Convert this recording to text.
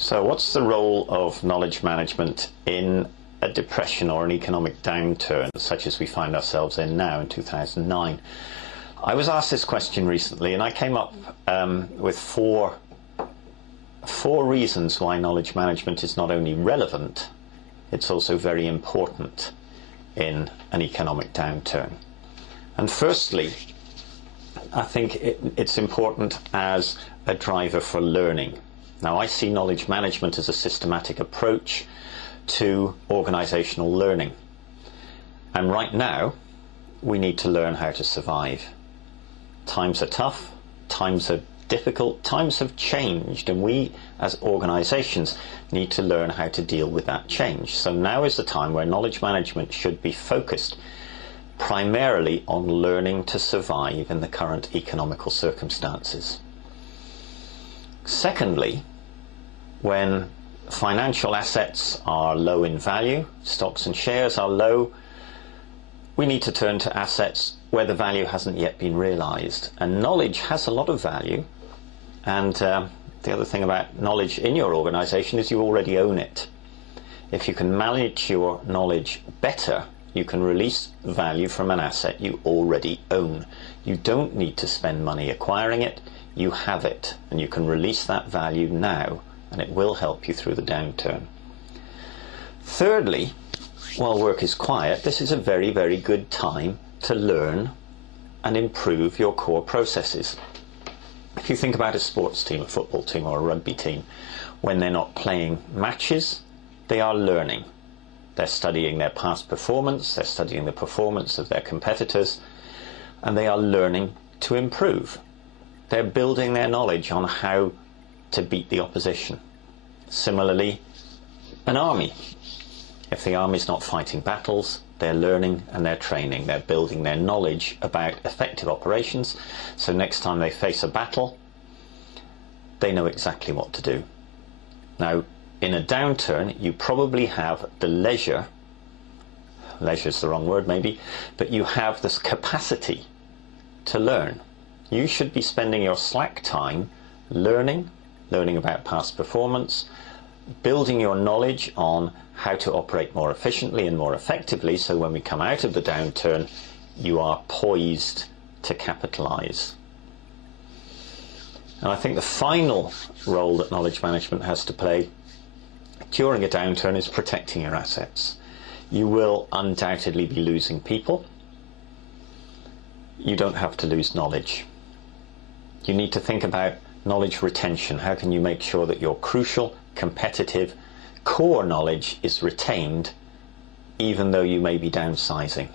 So what's the role of knowledge management in a depression or an economic downturn such as we find ourselves in now in 2009? I was asked this question recently, and I came up with four reasons why knowledge management is not only relevant, it's also very important in an economic downturn. And firstly, I think it's important as a driver for learning. Now, I see knowledge management as a systematic approach to organisational learning. And right now, we need to learn how to survive. Times are tough, times are difficult, times have changed, and we as organisations need to learn how to deal with that change. So now is the time where knowledge management should be focused primarily on learning to survive in the current economical circumstances. Secondly, when financial assets are low in value, stocks and shares are low, we need to turn to assets where the value hasn't yet been realised. And knowledge has a lot of value, and the other thing about knowledge in your organisation is you already own it. If you can manage your knowledge better, you can release value from an asset you already own. You don't need to spend money acquiring it, you have it, and you can release that value now, and it will help you through the downturn. Thirdly, while work is quiet, this is a very, very good time to learn and improve your core processes. If you think about a sports team, a football team or a rugby team, when they're not playing matches, they are learning. They're studying their past performance, they're studying the performance of their competitors, and they are learning to improve. They're building their knowledge on how to beat the opposition. Similarly, an army. If the army's not fighting battles, they're learning and they're training. They're building their knowledge about effective operations, so next time they face a battle, they know exactly what to do. Now, in a downturn, you probably have the leisure's the wrong word maybe, but you have this capacity to learn. You should be spending your slack time learning about past performance, building your knowledge on how to operate more efficiently and more effectively, so when we come out of the downturn, you are poised to capitalise. And I think the final role that knowledge management has to play during a downturn is protecting your assets. You will undoubtedly be losing people. You don't have to lose knowledge. You need to think about knowledge retention. How can you make sure that your crucial, competitive, core knowledge is retained even though you may be downsizing?